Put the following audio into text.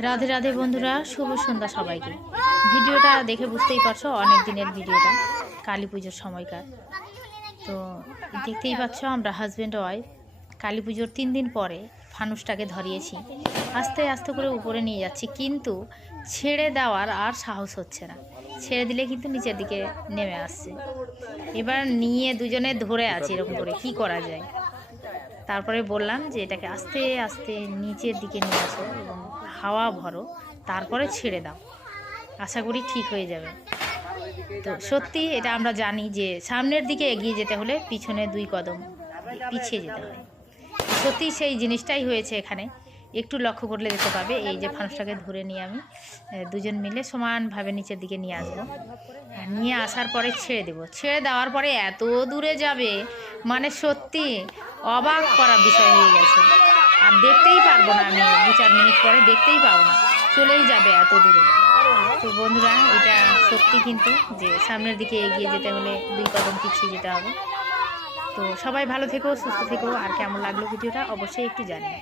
রাধে রাধে বন্ধুরা, শুভ সন্ধ্যা সবাইকে। ভিডিওটা দেখে বুঝতেই পারছো অনেক দিনের ভিডিওটা, কালী পুজোর সময়কার। তো দেখতেই পাচ্ছ আমরা হাজব্যান্ড ওয়াইফ কালী পুজোর 3 দিন পরে ফানুসটাকে ধরিয়েছি, আস্তে আস্তে করে উপরে নিয়ে যাচ্ছি, কিন্তু ছেড়ে দেওয়ার আর সাহস হচ্ছে না। ছেড়ে দিলে কিন্তু নিচের দিকে নেমে আসছে। এবার নিয়ে দুজনে ধরে আছি এরকম করে, কি করা যায়। তারপরে বললাম যে এটাকে আস্তে আস্তে নিচের দিকে নিয়ে আসো এবং হাওয়া ভরো, তারপরে ছেড়ে দাও, আশা করি ঠিক হয়ে যাবে। তো সত্যি এটা আমরা জানি যে সামনের দিকে এগিয়ে যেতে হলে পিছনে 2 কদম পিছিয়ে যেতে হয়। সত্যি সেই জিনিসটাই হয়েছে এখানে। একটু লক্ষ্য করলে দেখতে পাবে, এই যে ফানুসটাকে ধরে নিয়ে আমি দুজন মিলে সমানভাবে নিচের দিকে নিয়ে আসবো। নিয়ে আসার পরে ছেড়ে দেবো। ছেড়ে দেওয়ার পরে এত দূরে যাবে, মানে সত্যি অবাক করা বিষয় হয়ে গেছে। আর দেখতেই পারবো না, আমি 2-4 মিনিট পরে দেখতেই পাবো না, চলেই যাবে এত দূরে। তো বন্ধুরা, এটা সত্যি কিন্তু যে সামনের দিকে এগিয়ে যেতে হলে 2 কদম পিছিয়ে যেতে হবে। তো সবাই ভালো থেকো, সুস্থ থেকো। আর কেমন লাগলো ভিডিওটা অবশ্যই একটু জানিও।